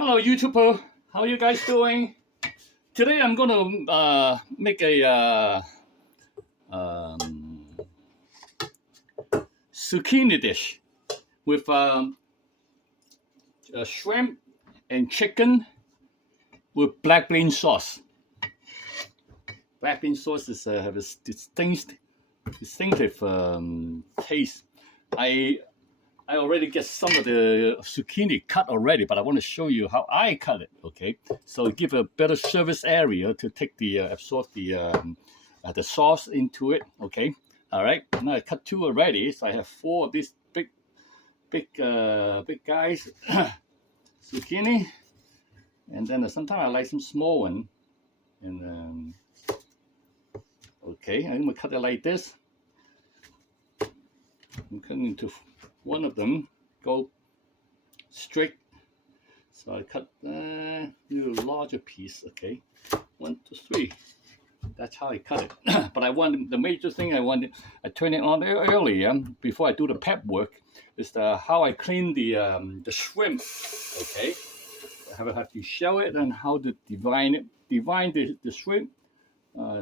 Hello YouTuber, how are you guys doing? Today I'm going to make a zucchini dish with shrimp and chicken with black bean sauce. Black bean sauce is have a distinctive taste. I already get some of the zucchini cut already, but I want to show you how I cut it. Okay, so give a better surface area to take the absorb the sauce into it. Okay, all right. Now I cut two already, so I have four of these big guys zucchini, and then sometimes I like some small one. And okay, I'm gonna cut it like this. I'm cutting into one of them, go straight. So I cut a little larger piece. Okay, 1, 2, 3. That's how I cut it. But I want the major thing I turn it on earlier before I do the prep work is how I clean the shrimp. Okay, I have to show it and how to divine the shrimp.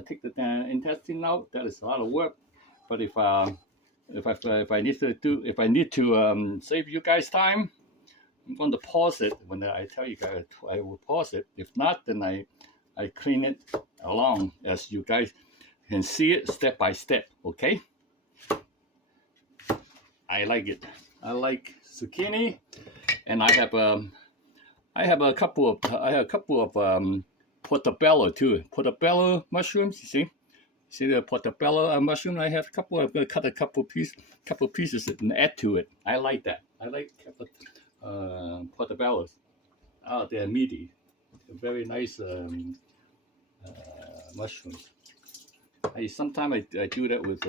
Take the intestine out. That is a lot of work. But if I need to save you guys time, I'm going to pause it when I tell you guys. I will pause it. If not, then I clean it along as you guys can see it step by step. Okay. I like it. I like zucchini, and I have a couple of portobello too. Portobello mushrooms. You see. See the portobello mushroom? I have a couple. I'm going to cut a couple pieces and add to it. I like that. I like portobellos. Oh, they're meaty. They're very nice mushrooms. Sometimes I do that with.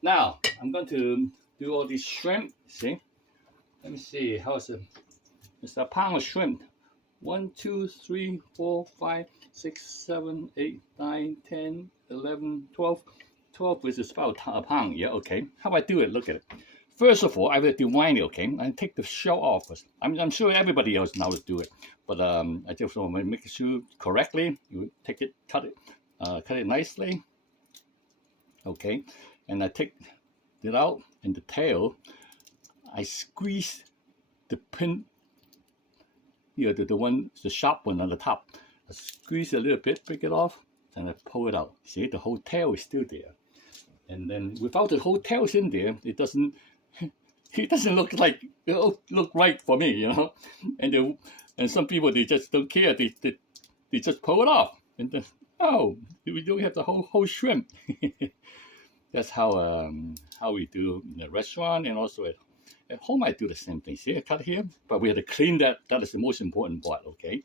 Now I'm going to do all these shrimp. See? Let me see. How's it? It's a pound of shrimp. 1, 2, 3, 4, 5, 6, 7, 8, 9, 10, 11, 12. 12 is about a pound. Yeah, okay. How I do it? Look at it. First of all, I will divine it. Okay, I take the shell off. I'm sure everybody else knows do it, but I just want to make sure correctly. You take it, cut it nicely. Okay, and I take it out, and the tail, I squeeze the pin. You know, the sharp one on the top. I squeeze a little bit, break it off, and I pull it out. See, the whole tail is still there. And then without the whole tail in there, it doesn't look like look right for me, you know. And some people, they just don't care. They just pull it off, and then we don't have the whole shrimp. That's how we do in the restaurant, and also at home. I do the same thing. See, I cut here, but we have to clean that. That is the most important part. Okay,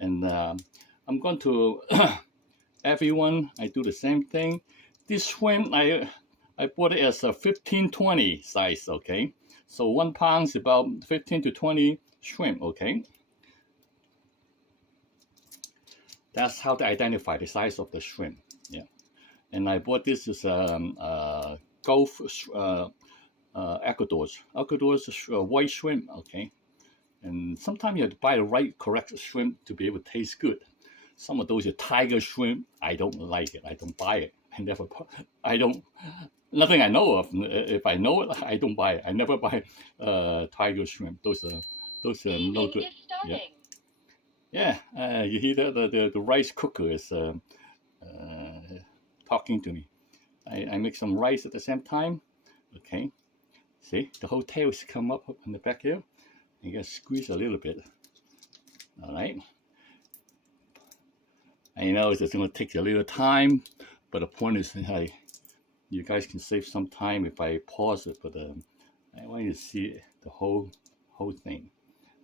and I'm going to everyone. I do the same thing. This shrimp, I bought it as a 15-20 size. Okay, so 1 pound is about 15 to 20 shrimp. Okay, that's how to identify the size of the shrimp. Yeah, and I bought this as Gulf Ecuador's white shrimp. Okay, and sometimes you have to buy the right correct shrimp to be able to taste good. Some of those are tiger shrimp. I don't like it. I don't buy it. Nothing I know of. If I know it, I don't buy it. I never buy tiger shrimp. Those are no good. Yeah. You hear the rice cooker is talking to me. I make some rice at the same time. Okay. See, the whole tail is come up in the back here. You gotta squeeze a little bit. All right. I know it's going to take a little time, but the point is, hey, you guys can save some time if I pause it. But I want you to see the whole thing.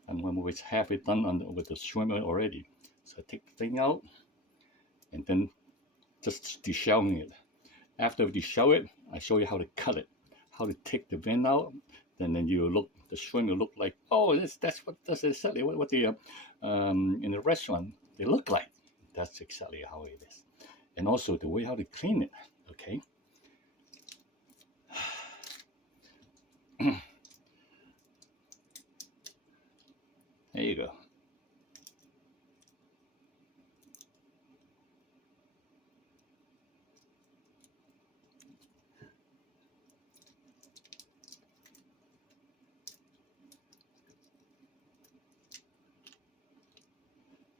And when we have it done with the shrimp already, so I take the thing out, and then just deshelling it. After we deshell it, I show you how to cut it. How to take the vein out, and then the shrimp will look like, that's exactly what the in the restaurant they look like. That's exactly how it is, and also the way how to clean it. Okay. There you go.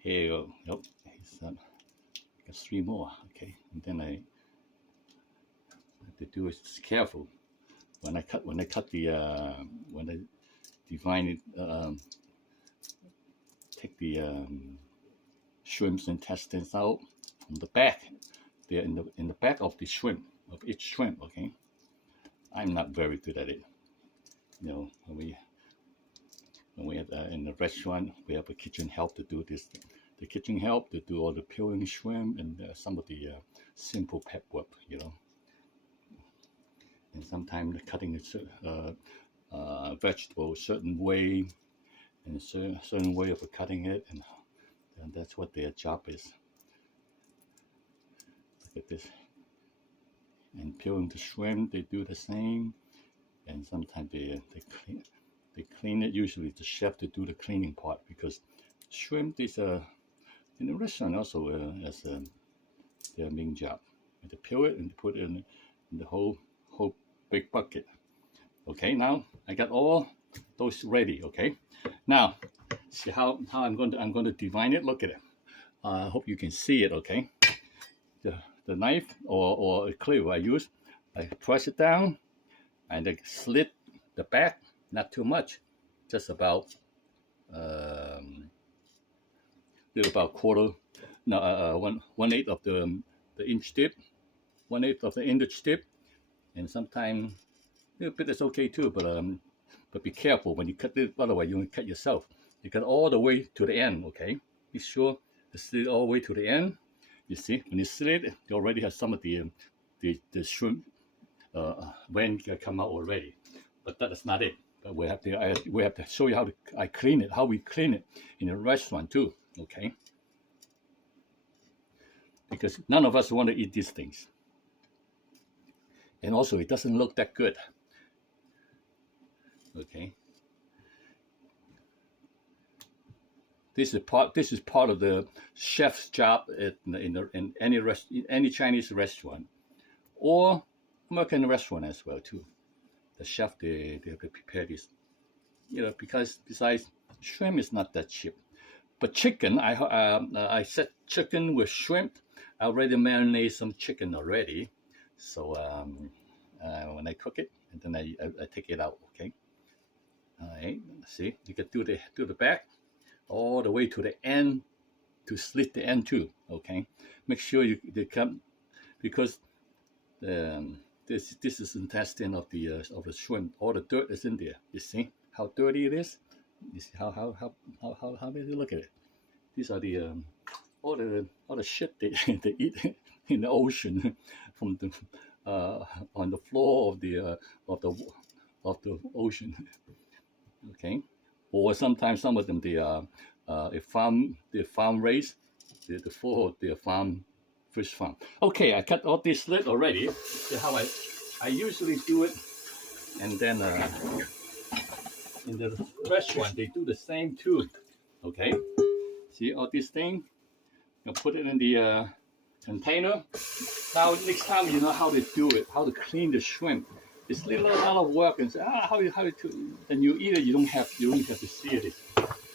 Here you go. Nope. Got 3 more. Okay, and then I have to do it careful when I cut the when I divine it. Take the shrimp's intestines out from the back. They're in the back of the shrimp, of each shrimp. Okay, I'm not very good at it. You know, when we have in the restaurant, we have a kitchen help to do this. The kitchen help to do all the peeling shrimp and some of the simple prep work. You know, and sometimes cutting vegetable a certain way. And a certain way of cutting it, and that's what their job is. Look at this. And peeling the shrimp, they do the same. And sometimes they clean it. Usually the chef to do the cleaning part, because shrimp is in the restaurant also as their main job. And to peel it and put it in the whole big bucket. Okay, now I got all those ready. Okay, now see how I'm going to divine it. Look at it. I hope you can see it. Okay, the knife or a cleaver I use, I press it down and I slit the back, not too much, just about quarter, no, 1/8 of the inch tip, 1/8 of the inch tip, and sometimes a little bit is okay too, but be careful when you cut it, otherwise you're going to cut yourself. You cut all the way to the end, okay? Be sure to slit it all the way to the end. You see, when you slit it, you already have some of the shrimp when come out already. But that is not it. But we have to show you how I clean it, how we clean it in a restaurant too, okay? Because none of us want to eat these things. And also, it doesn't look that good. Okay. This is part of the chef's job in any Chinese restaurant or American restaurant as well too. The chef they have to prepare this, you know, because besides shrimp is not that cheap. But chicken, I set chicken with shrimp. I already marinate some chicken already, so when I cook it, and then I take it out. Okay. All right. See, you can do the back all the way to the end to slit the end too. Okay. Make sure they come, because this is intestine of the shrimp. All the dirt is in there. You see how dirty it is. You see how did you look at it? These are the all the shit they eat in the ocean from the on the floor of the ocean. Okay, or sometimes some of them they farm raised the floor of their fish farm. Okay, I cut all this slit already. See how I usually do it, and then in the restaurant they do the same too. Okay, see all this thing. You put it in the container. Now next time you know how to do it, how to clean the shrimp. It's a lot of work, and say, how to, and you eat it. You don't have to see it.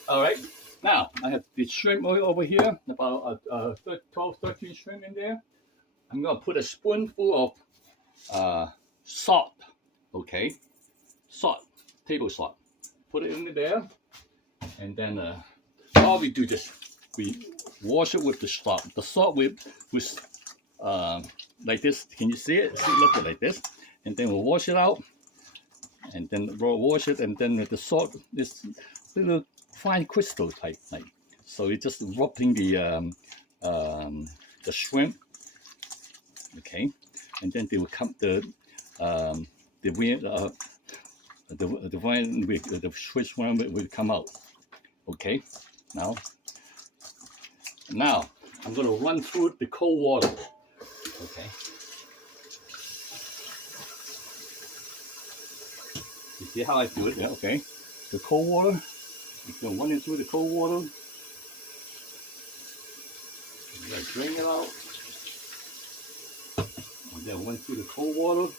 All right. Now I have the shrimp oil over here, about 12, 13 shrimp in there. I'm gonna put a spoonful of salt. Okay, salt, table salt. Put it in there, and then all we do we wash it with the salt. The salt with like this. Can you see it? See, look at it like this. And then we'll wash it out, and then we'll wash it, and then with the salt, this little fine crystal type, like so. It's just rubbing the shrimp, okay, and then they will come the Swiss one will come out, okay. Now I'm gonna run through the cold water, okay. You see how I do it? Yeah, okay. The cold water, you can run it through the cold water. You gotta drain it out. And then run through the cold water.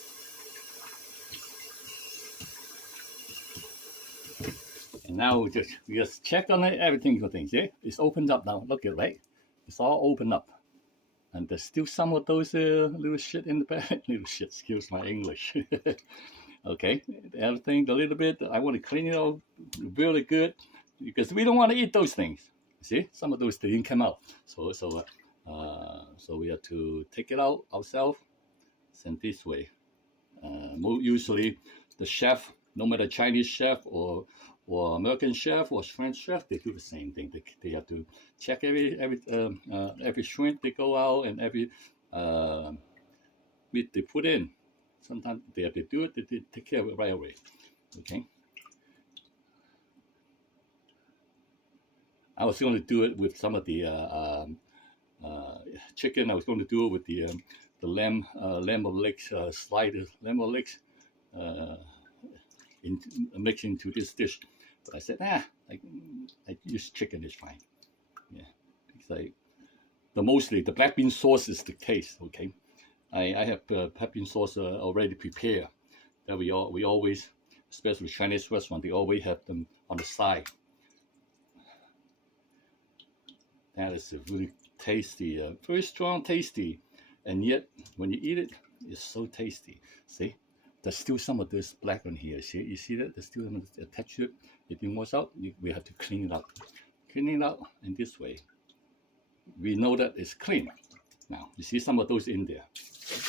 And And now we just check on it, everything good thing. See, it's opened up now. Look at right, it's all opened up, and there's still some of those little shit in the back. Little shit, excuse my English. Okay, everything a little bit. I want to clean it out really good because we don't want to eat those things. See, some of those didn't come out, so we have to take it out ourselves. And this way, usually the chef, no matter Chinese chef or American chef or French chef, they do the same thing. They have to check every shrimp they go out and every meat they put in. Sometimes they have to do it. They take care of it right away. Okay. I was going to do it with some of the chicken. I was going to do it with the lamb of legs sliders, lamb of legs, mixed into this dish. But I said, I use chicken is fine. Yeah, because mostly the black bean sauce is the taste. Okay, I have black bean sauce already prepared. That we always, especially Chinese restaurant, they always have them on the side. That is a really tasty, very strong, tasty, and yet when you eat it, it's so tasty. See, there's still some of this black on here. See, you see that? There's still some of the texture. If it was out, we have to clean it up. Clean it out in this way. We know that it's clean. Now, you see some of those in there.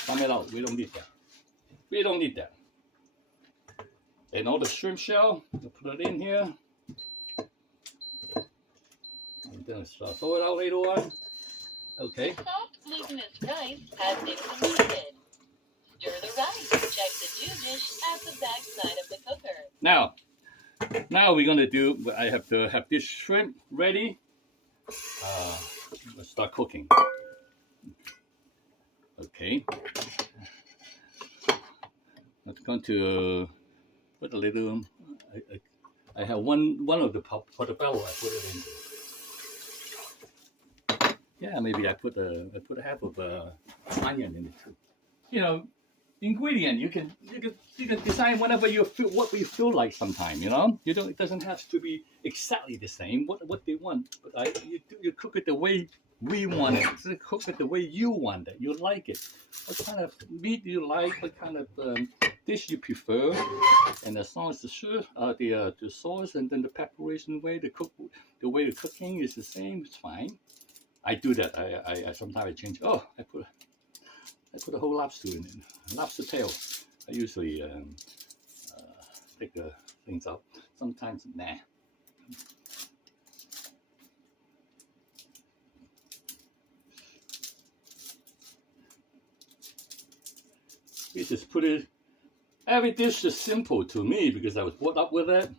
Come it out. We don't need that. We don't need that. And all the shrimp shell, we'll put it in here. And then throw it out later on. Okay. Soft glutinous rice has been completed. Stir the rice. Check the dew dish at the back side of the cooker. Now we're gonna do. I have to have this shrimp ready. Let's start cooking. Okay. I'm going to put a little. I have one of the portobello. I put it in. Yeah, maybe I put half of onion in it too. You know, ingredient you can design whatever what we feel like. Sometime, you know, it doesn't have to be exactly the same what they want. But you cook it the way we want it. So cook it the way you want it. You like it. What kind of meat do you like? What kind of dish you prefer? And as long as the sauce and then the preparation way, the way the cooking is the same, it's fine. I do that. I sometimes change. Oh, I put a whole lobster in it. Lobster tail. I usually take the things out. Sometimes nah. We just put it. Every dish is simple to me because I was brought up with it.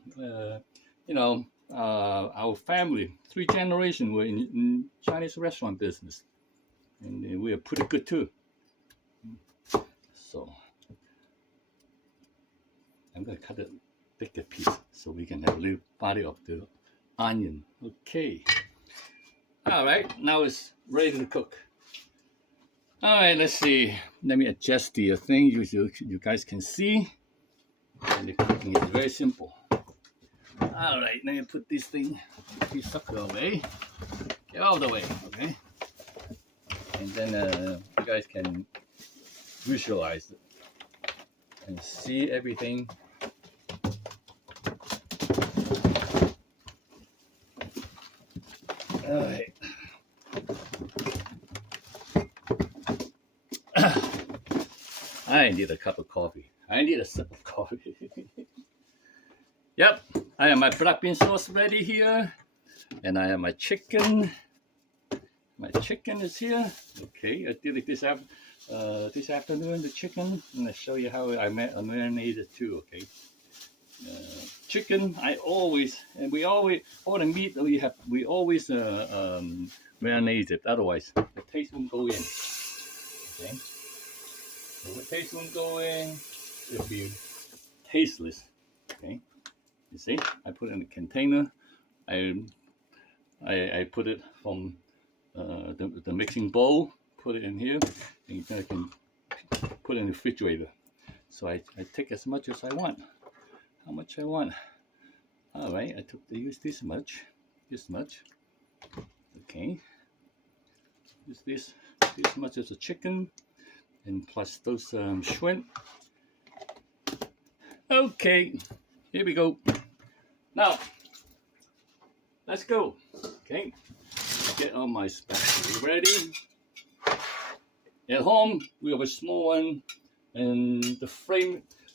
You know. Our family, 3 generations were in Chinese restaurant business, and we are pretty good too. So I'm gonna cut a thicker piece so we can have a little body of the onion. Okay. All right, now it's ready to cook. All right, let's see. Let me adjust the thing you guys can see. And the cooking is very simple. All right, let me put this sucker away. Get out of the way, okay? And then you guys can visualize it and see everything. All right. I need a cup of coffee. I need a sip of coffee. Yep, I have my black bean sauce ready here, and I have my chicken. My chicken is here. Okay, I did it this afternoon. The chicken. I'm gonna show you how I marinate it too. Okay, chicken. We always all the meat we always marinate it. Otherwise, the taste won't go in. Okay, so the taste won't go in. It'll be tasteless. Okay. You see, I put it in a container. I put it from the mixing bowl. Put it in here, and you can put it in the refrigerator. So I take as much as I want. How much I want. All right, I took to use this much. Okay. Use this much as a chicken, and plus those shrimp. Okay, here we go. Now, let's go. Okay, get all my spatula ready. At home, we have a small one, and the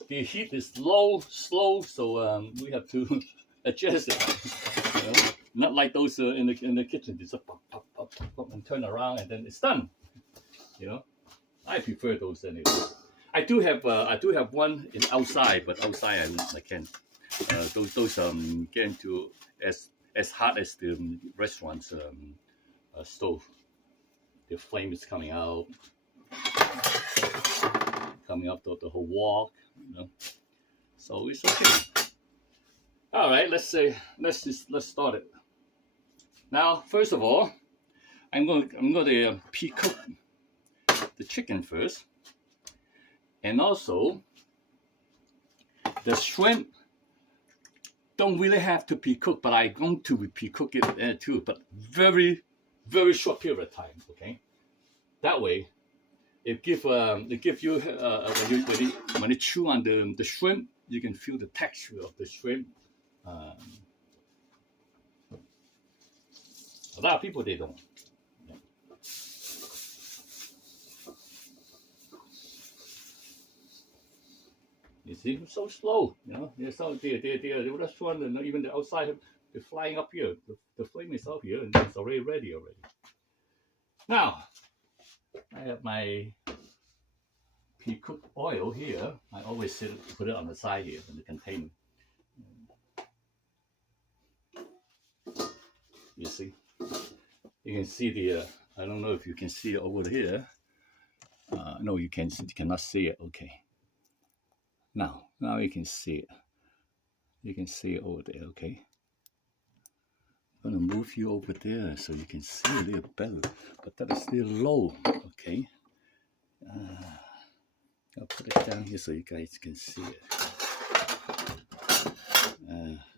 heat is slow, so we have to adjust it. You know? Not like those in the kitchen, just pop, and turn around, and then it's done. You know, I prefer those anyway. I do have one in outside, but outside I can't. Those get into as hot as the restaurant's stove. The flame is coming out the whole wok. You know, so it's okay. All right, let's start it. Now, first of all, I'm going to pre-cook the chicken first, and also the shrimp don't really have to pre-cook, but I'm going to pre-cook it too, but very short period of time. Okay, that way it give you when you chew on the shrimp, you can feel the texture of the shrimp. A lot of people they don't. Yeah. You see, it's so slow. You know, the restaurant and even the outside, they're flying up here. The flame is up here, and it's already ready already. Now, I have my pre-cooked oil here. I always put it on the side here in the container. You see, you can see the. I don't know if you can see it over here. No, you cannot see it. Okay. Now you can see it. You can see it over there. Okay. I'm gonna move you over there so you can see a little better, but that is still low. Okay. I'll put it down here so you guys can see it.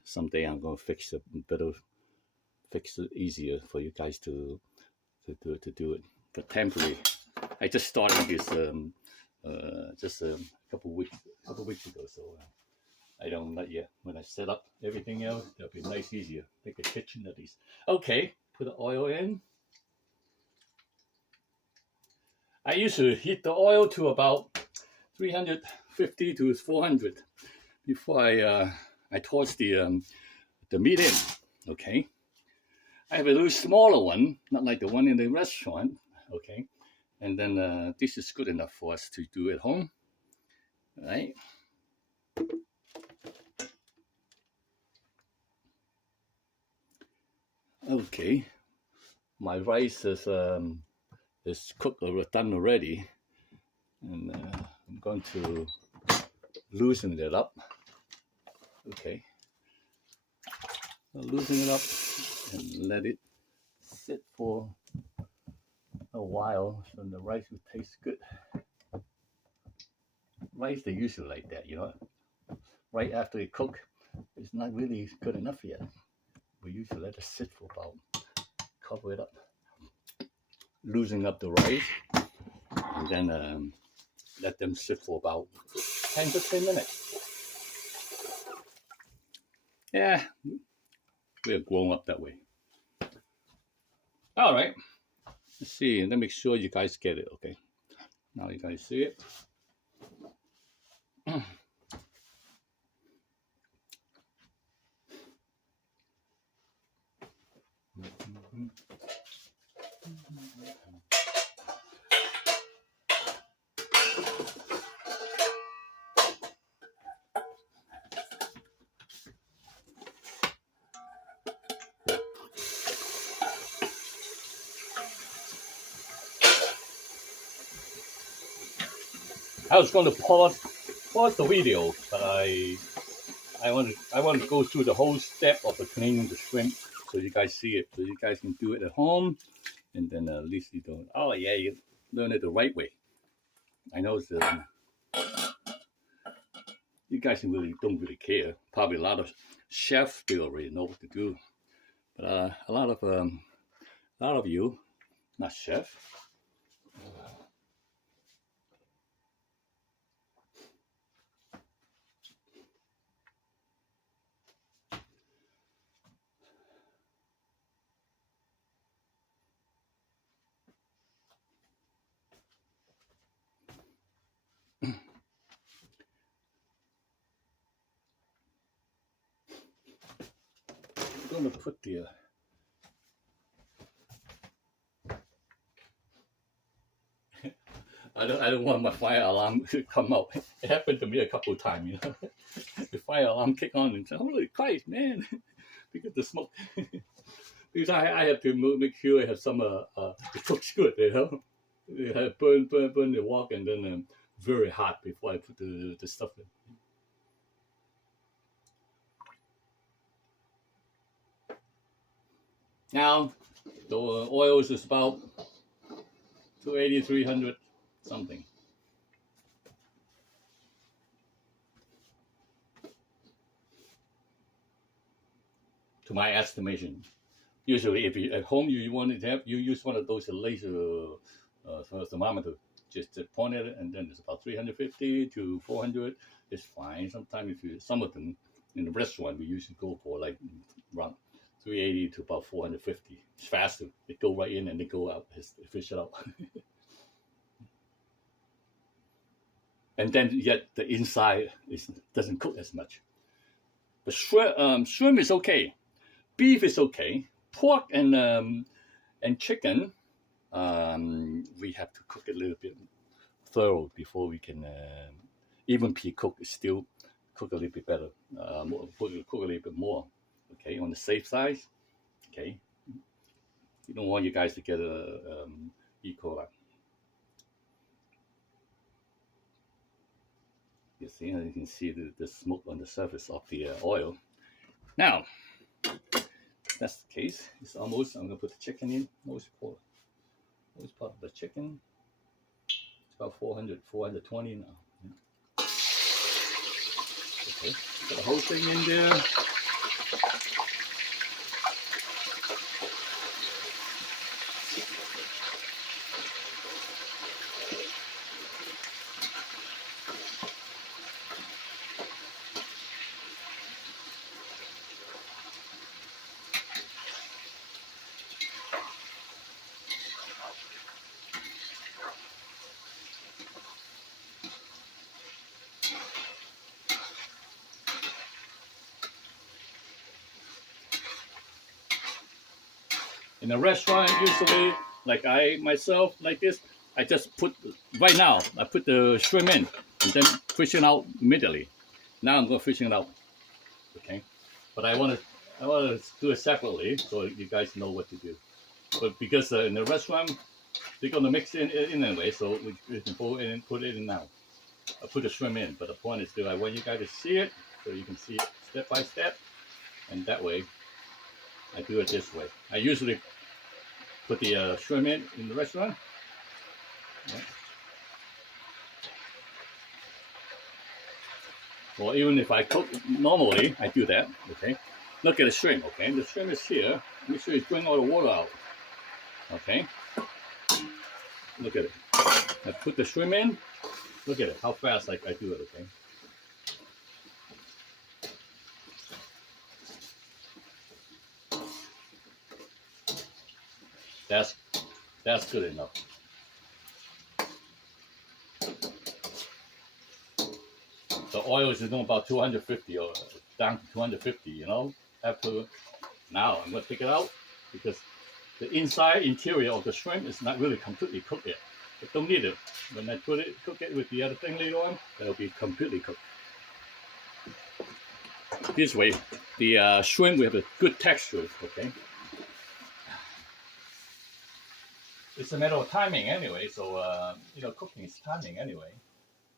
Someday I'm gonna fix it easier for you guys to do it. But temporary, I just started this just a couple weeks ago, so I don't not yet. When I set up everything else, that'll be nice, easier. Like the kitchen at least. Okay, put the oil in. I usually heat the oil to about 350 to 400 before I toss the meat in. Okay. I have a little smaller one, not like the one in the restaurant, okay? And then this is good enough for us to do at home, all right? Okay, my rice is cooked or done already, and I'm going to loosen it up, okay? I'll loosen it up and let it sit for a while so the rice will taste good. Rice, they usually like that, you know. Right after they cook, it's not really good enough yet. We usually let it sit for about, cover it up, loosen up the rice, and then let them sit for about 10 to 15 minutes. Yeah, we're grown up that way. All right, let's see. Let me make sure you guys get it. Okay, now you guys see it. I was going to pause the video, but I want to go through the whole step of the cleaning the shrimp so you guys see it, so you guys can do it at home, and then at least you don't. Oh yeah, you learn it the right way. I know it's you guys don't really care. Probably a lot of chef, they already know what to do. But a lot of you, not chef. I'm going to put the I don't want my fire alarm to come out. It happened to me a couple of times, you know. The fire alarm kick on and say, "Holy Christ, man!" Because the smoke. Because I have to make sure I have some it cooks good, you know. You have burn the wok and then very hot before I put the stuff in. Now the oil is about 280, 300 something. To my estimation. Usually if you at home you want to have, you use one of those laser thermometer, just point at it, and then it's about 350 to 400. It's fine. Sometimes if you, some of them in the restaurant we usually go for like around 380 to about 450. It's faster. They go right in and they go out, fish it out. And then yet the inside doesn't cook as much. But shrimp is okay. Beef is okay. Pork and chicken, we have to cook a little bit thorough before we can, even pre-cook, still cook a little bit better, cook a little bit more, okay, on the safe side, okay. You don't want you guys to get a E. coli. You see, you can see the smoke on the surface of the oil. Now, that's the case. It's almost, I'm going to put the chicken in, most part of the chicken. It's about 400, 420 now. Yeah. Okay, put the whole thing in there. In a restaurant, usually, like I myself, like this, I just put, right now, I put the shrimp in and then fish it out immediately. Now I'm going to fish it out, okay? But I want to do it separately so you guys know what to do. But because in the restaurant, they're going to mix it in anyway, so we can put it in now. I put the shrimp in, but the point is that I want you guys to see it so you can see it step by step, and that way, I do it this way. I usually put the shrimp in the restaurant. Yeah. Or even if I cook normally, I do that. Okay, look at the shrimp. Okay, the shrimp is here. Make sure you bring all the water out. Okay, look at it. I put the shrimp in. Look at it. How fast I do it. Okay. That's good enough. The oil is doing about 250 or down to 250, you know. Now I'm going to take it out because the interior of the shrimp is not really completely cooked yet. But don't need it. When I cook it with the other thing later on, that'll be completely cooked. This way, the shrimp will have a good texture, okay? It's a matter of timing anyway, so you know, cooking is timing anyway.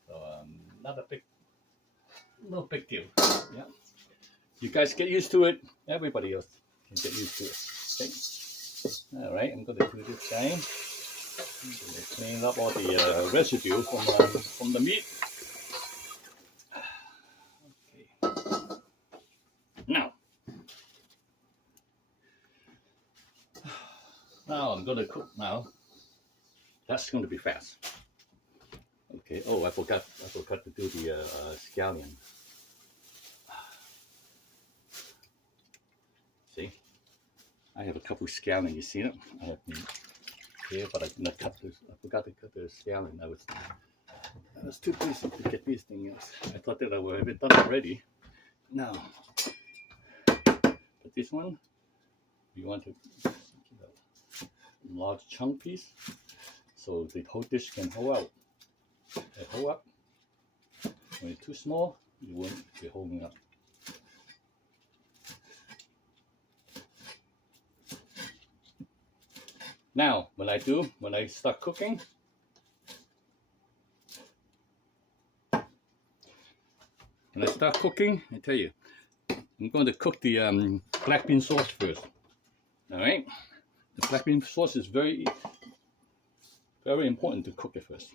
So not a no big deal. Yeah, you guys get used to it. Everybody else can get used to it. Okay. All right, I'm going to do this guy. I'm going to clean up all the residue from the meat. Okay. Now, Now I'm going to cook now. That's going to be fast. Okay. Oh, I forgot to do the scallion. See, I have a couple of scallion. You see it? I have them here, but I forgot to cut the scallion. I was too busy to get these things. I thought that I would have it done already. Now, but this one, we want to large chunk piece, so the whole dish can hold out. Hold up. When it's too small, you won't be holding up. Now, when I start cooking, I tell you, I'm going to cook the black bean sauce first. All right, the black bean sauce is very important to cook it first.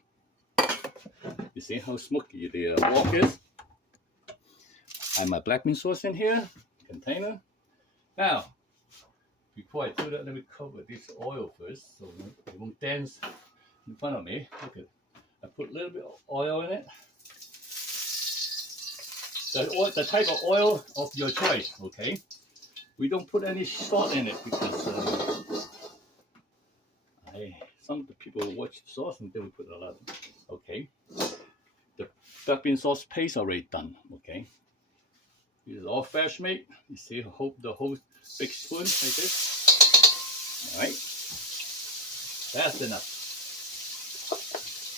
You see how smoky the wok is? I have my black bean sauce in here, container. Now, before I do that, let me cover this oil first so it won't dance in front of me. Look at, I put a little bit of oil in it. The type of oil of your choice, okay? We don't put any salt in it because some of the people watch the sauce and they will put a lot. Okay, the black bean sauce paste already done. Okay, this is all fresh made. You see, the whole big spoon like this. All right, that's enough.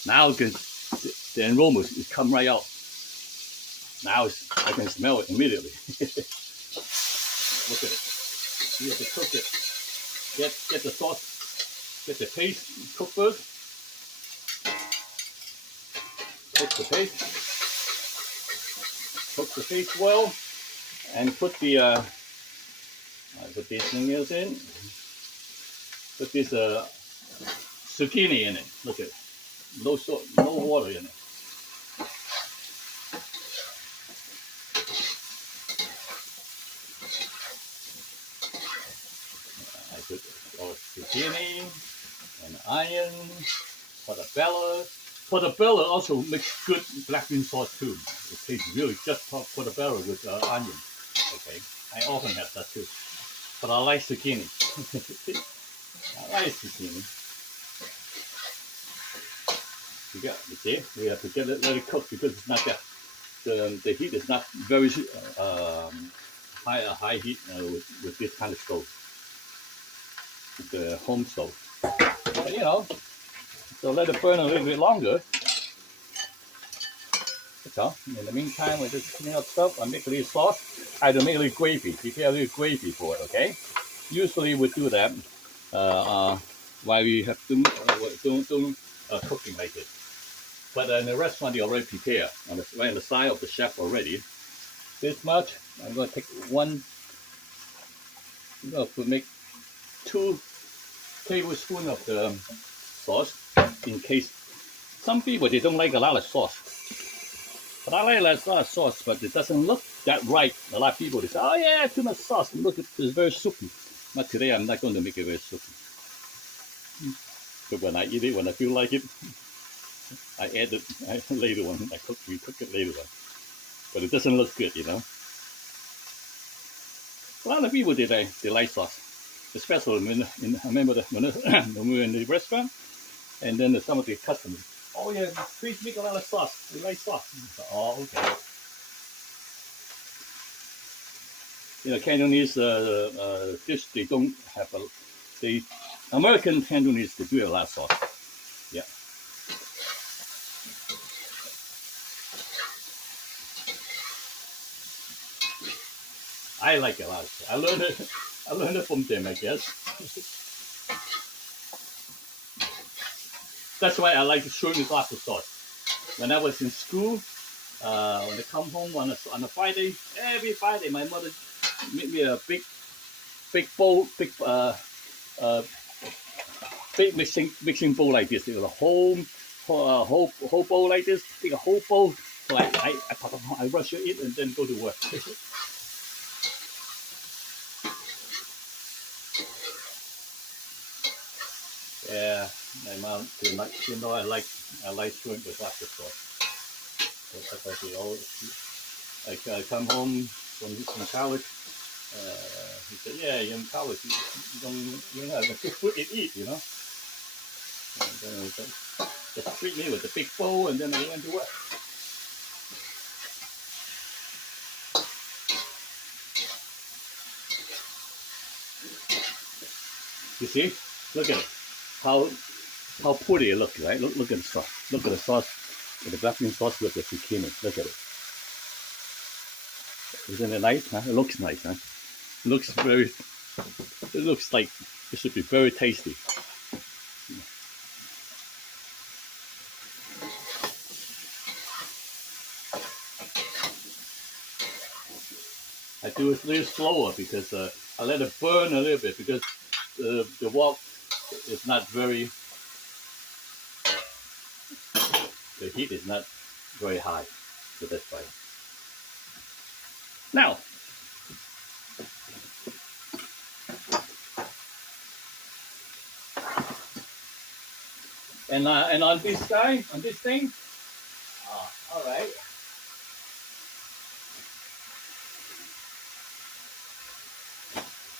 Now the aroma is come right out. Now I can smell it immediately. Look at it. You have to cook it. Get the sauce, get the paste cooked first. Cook the paste well, and put the I put these things in. Put this zucchini in it. Look at it. No salt, no water in it. I put zucchini and onion, portobello. Portobello also makes good black bean sauce too. It tastes really just portobello with onion. Okay, I often have that too. But I like zucchini. I like zucchini. You see, we have to let it cook because it's not that the heat is not very high heat with this kind of stove, the home stove. But, you know. So let it burn a little bit longer. That's all. In the meantime, we just clean up stuff. I make a little sauce. I make a little gravy. Prepare a little gravy for it. Okay. Usually we do that while we have doing cooking like this. But in the restaurant, they already prepare right on the side of the chef already. This much. I'm going to take one. I'm going to make 2 tablespoons of the sauce. In case some people they don't like a lot of sauce, but I like a lot of sauce, but it doesn't look that right. A lot of people they say, "Oh yeah, too much sauce. Look, it's very soupy." But today I'm not going to make it very soupy. But when I eat it, when I feel like it, I add it later on. We cook it later on, but it doesn't look good, you know. A lot of people they like sauce, especially when I remember when we were in the restaurant. And then some of the customers, oh yeah, please make a lot of sauce. We like sauce. So, oh, okay. You know, Cantonese dish, they don't have the American Cantonese, they do have a lot of sauce. Yeah. I like a lot of sauce. I learned it from them, I guess. That's why I like showing lots of sauce. When I was in school, when I come home on a Friday, every Friday my mother made me a big bowl, big mixing bowl like this. It was a whole bowl like this. Take a whole bowl. So I rush it and then go to work. Yeah, my mom, you know, I like shrimp with lobster sauce. That's what we always. I come home from college. He said, "Yeah, you're in college. You don't have a good food to eat, you know." And then he said, just treat me with a big bowl, and then I went to work. You see? Look at it. How pretty it looks, right? Look at the sauce. Look at the sauce. The BlackBean sauce with the zucchini. Look at it. Isn't it nice? Huh? It looks nice, huh? It looks like it should be very tasty. I do it a little slower because I let it burn a little bit because the wok is not very, the heat is not very high, so that's why. Now, and on this guy, on this thing, all right.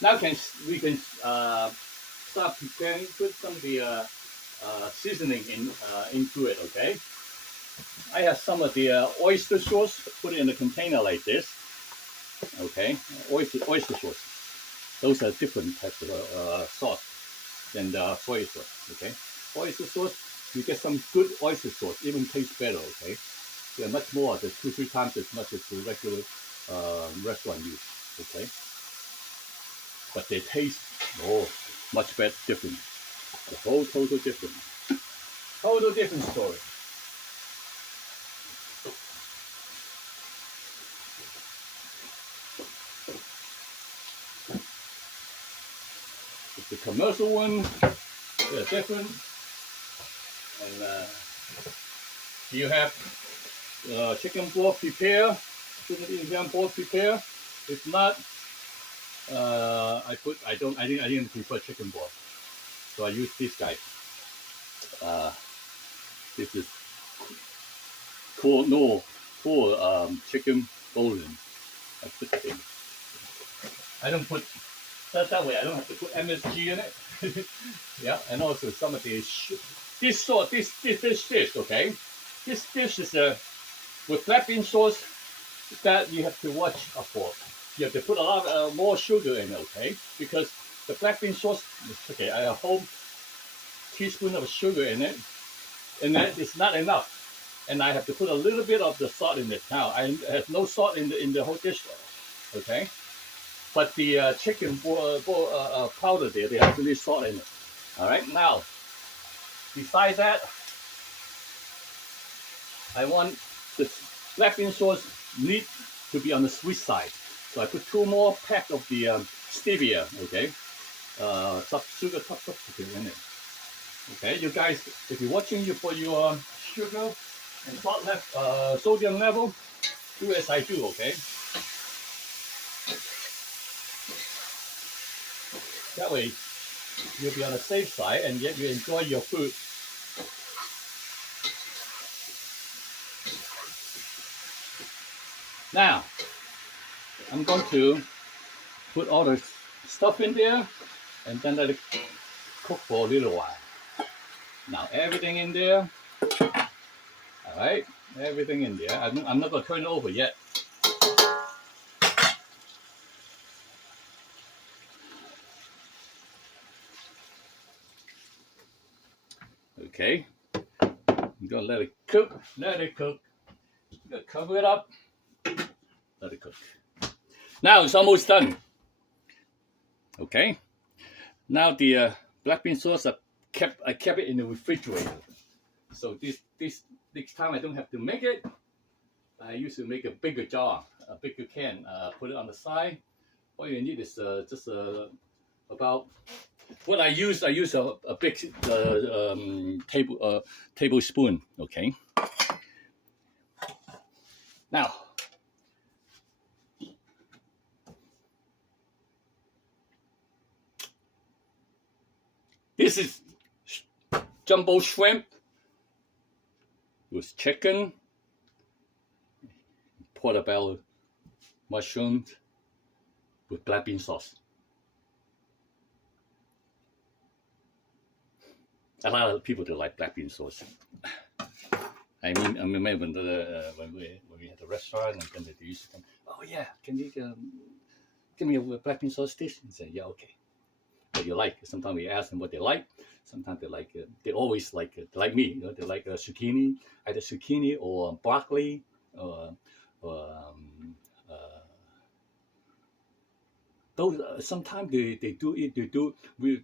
Now we can start preparing. Put some of the seasoning into it. Okay. I have some of the oyster sauce. Put it in a container like this. Okay. Oyster sauce. Those are different types of sauce than the soy sauce. Okay. Oyster sauce. You get some good oyster sauce. Even tastes better. Okay. They're much more. They're 2-3 times as much as the regular restaurant use. Okay. But they taste much better, different. The whole total different story. It's the commercial one, they're different, and you have chicken broth prepare, chicken Indian broth prepare. If not, I didn't prefer chicken broth, so I use this guy. This is chicken bouillon. I put it in. I don't put that way. I don't have to put MSG in it. Yeah, and also some of the this sauce, this dish. Okay, this dish is with BlackBean sauce that you have to watch for. You have to put a lot more sugar in it, okay? Because the BlackBean sauce, okay, I have a whole teaspoon of sugar in it, and that is not enough. And I have to put a little bit of the salt in it. Now, I have no salt in the whole dish, okay? But the chicken powder there, they have to leave salt in it. All right, now, besides that, I want the BlackBean sauce need to be on the sweet side. So I put 2 more pack of the stevia, okay? Sugar substitute in it. Okay, you guys, if you're watching, you put your sugar and sodium level, do as I do, okay? That way, you'll be on the safe side and yet you enjoy your food. Now, I'm going to put all the stuff in there and then let it cook for a little while. Now everything in there. All right, everything in there. I'm not going to turn it over yet. Okay, I'm going to let it cook. Let it cook. I'm going to cover it up. Let it cook. Now it's almost done. Okay. Now the BlackBean sauce I kept it in the refrigerator. So this next time I don't have to make it. I used to make a bigger jar, a bigger can. Put it on the side. All you need is just about what I use. I use a big tablespoon. Okay. Now. This is jumbo shrimp with chicken, Portobello mushrooms with black bean sauce. A lot of people don't like black bean sauce. I remember when we had a restaurant and then they used to come, oh yeah, can you give me a black bean sauce dish? And say, yeah, okay. What you like? Sometimes we ask them what they like. Sometimes they like they always like like me. They like zucchini, either zucchini or broccoli, or those. Sometimes they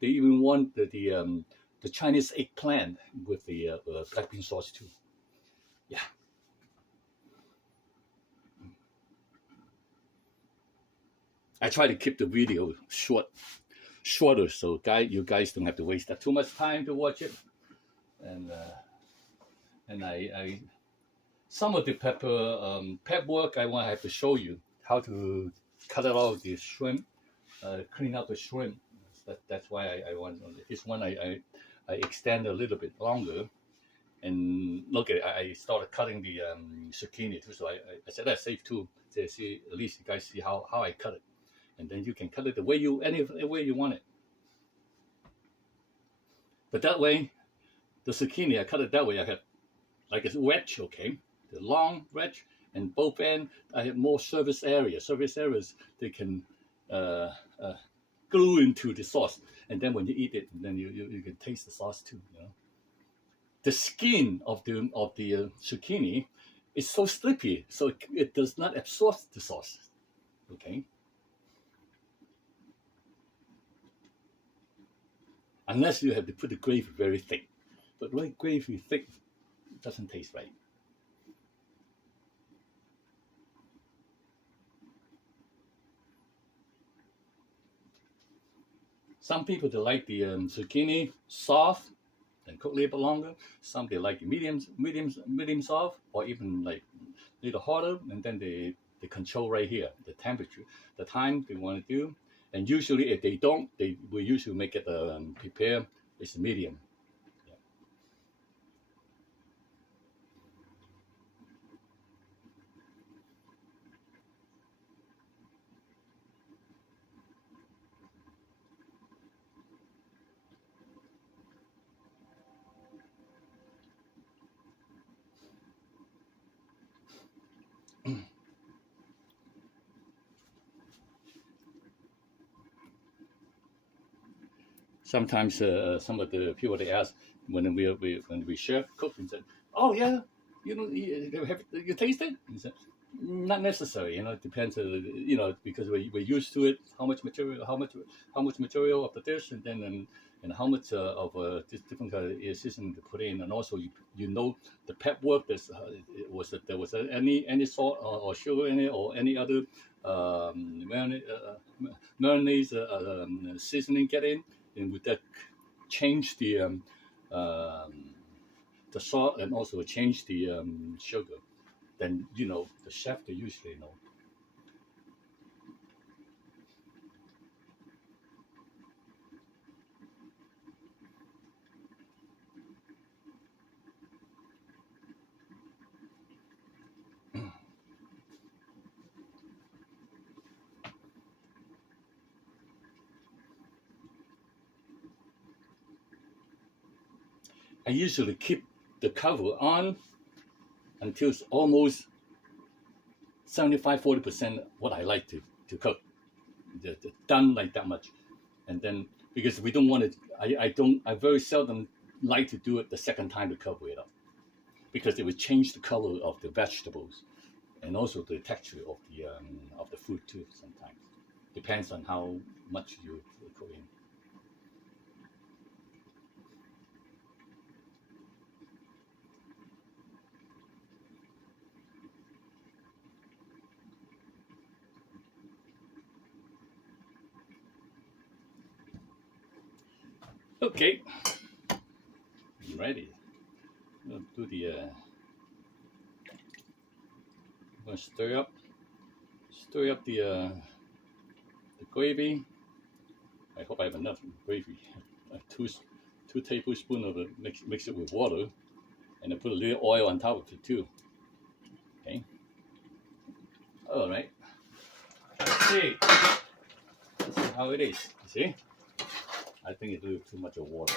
even want the Chinese eggplant with the black bean sauce too. Yeah. I try to keep the video shorter, so you guys don't have to waste too much time to watch it. And I some of the prep work I have to show you how to cut out the shrimp, clean out the shrimp. That's why I want this one. I extend a little bit longer, and look at I started cutting the zucchini too. So I said that's safe too. To see at least you guys see how I cut it. And then you can cut it the way any way you want it. But that way, the zucchini I cut it that way. I have like a wedge, okay, the long wedge, and both ends I have more surface area. Surface areas they can glue into the sauce, and then when you eat it, then you can taste the sauce too. You know, the skin of the zucchini is so slippery, so it does not absorb the sauce. Okay. Unless you have to put the gravy very thick. But when gravy thick, it doesn't taste right. Some people, they like the zucchini soft and cook a little bit longer. Some they like medium soft, or even like a little harder, and then they control right here, the temperature, the time they want to do. And usually, if they don't, they will usually make it prepare. It's medium. Yeah. Sometimes some of the people they ask when we share cook and said, "Oh yeah, you taste it?" And said, "Not necessary. It depends. Because we're used to it. How much material of the dish, and then and how much of this different kind of seasoning to put in, and also the prep work. There was any salt or sugar in it or any other marinade seasoning get in." And would that change the salt and also change the sugar? Then the chef they usually know. I usually keep the cover on until it's almost 75-40% what I like to cook. Done like that much. And then because we don't want it, I very seldom like to do it the second time to cover it up, because it would change the color of the vegetables and also the texture of the food too. Sometimes depends on how much you cook in. Okay, I'm ready. I'm gonna do I'm gonna stir up the gravy. I hope I have enough gravy. 2 tablespoons of it, mix it with water, and then put a little oil on top of it too. Okay. All right. Let's see. This is how it is. You see? I think it's a little too much of water.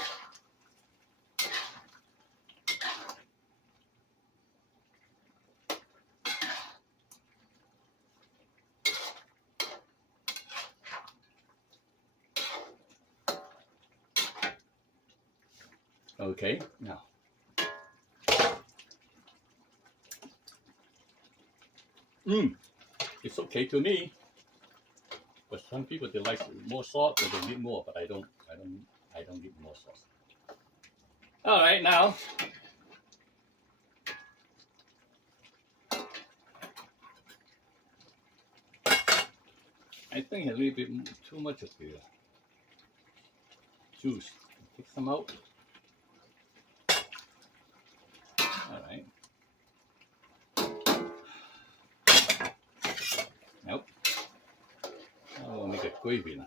Okay, now. It's okay to me. But some people they like more salt, or they need more. But I don't need more sauce. All right, now I think a little bit too much of the juice. Take some out. All right. Nope. I want to make a gravy now.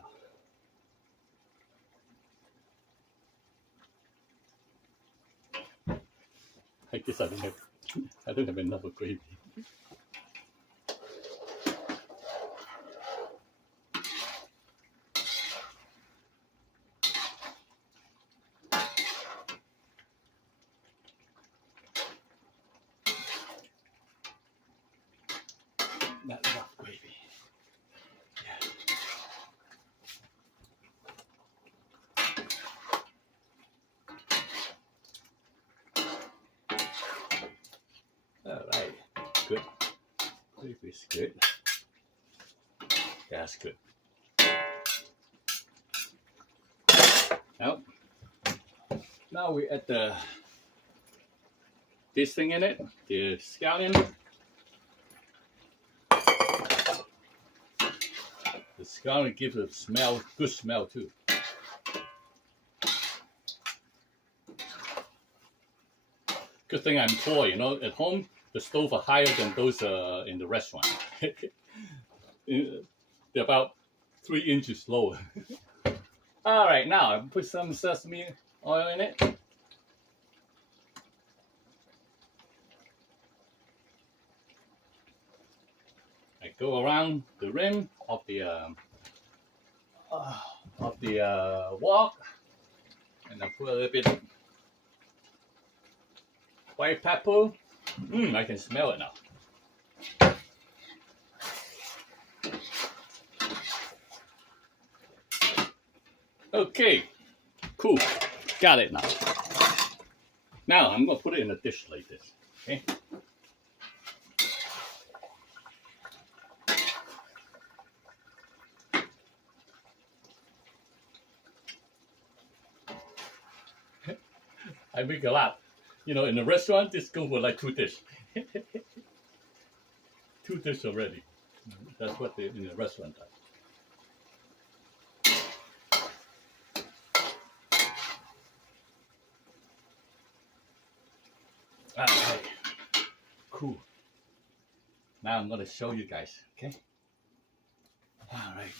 I guess I don't have enough of gravy. Not enough gravy. All right, good. Gravy is good. That's good. Now we add this thing in it, the scallion. The scallion gives a smell, good smell too. Good thing I'm tall, you know. At home, the stove are higher than those in the restaurant. They're about 3 inches lower. All right, now I put some sesame oil in it. I go around the rim of the wok, and I put a little bit white pepper. I can smell it now. Okay, cool. Got it now. Now I'm gonna put it in a dish like this. Okay. I make a lot. You know, in the restaurant, this goes for like 2 dishes. 2 dishes already. That's what they in the restaurant does. All right, cool. Now I'm gonna show you guys, okay? All right.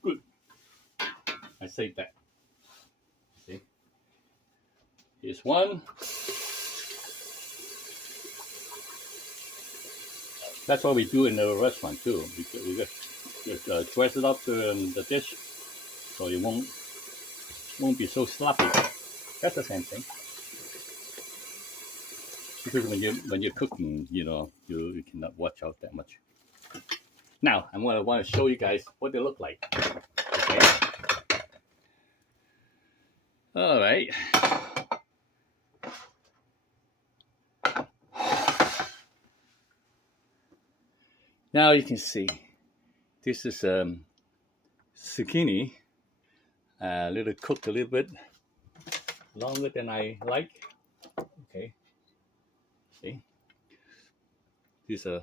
Good. I saved that. See? Here's one. That's what we do in the restaurant too. We just dress it up to the dish, so it won't be so sloppy. That's the same thing. Because when you're cooking, you know, you cannot watch out that much. Now I'm gonna want to show you guys what they look like. Okay. All right. Now you can see this is zucchini. Little cooked a little bit longer than I like. Okay. See, these are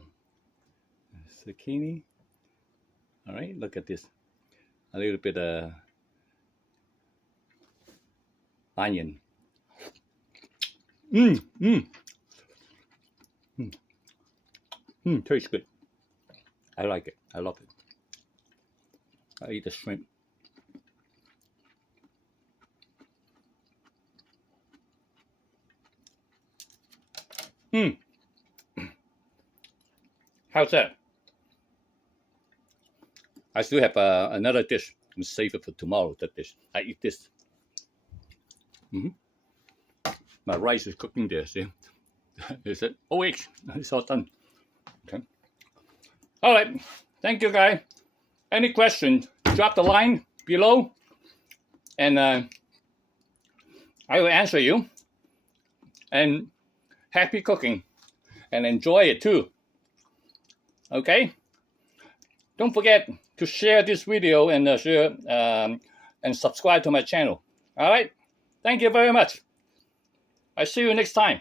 zucchini. All right, look at this. A little bit onion. Tastes good. I like it. I love it. I eat the shrimp. How's that? I still have another dish. I'm save it for tomorrow. That dish. I eat this. My rice is cooking there. See, is it? It's all done. Okay. All right. Thank you, guys. Any questions? Drop the line below, and I will answer you. And happy cooking, and enjoy it too. Okay. Don't forget to share this video and and subscribe to my channel. All right. Thank you very much. I'll see you next time.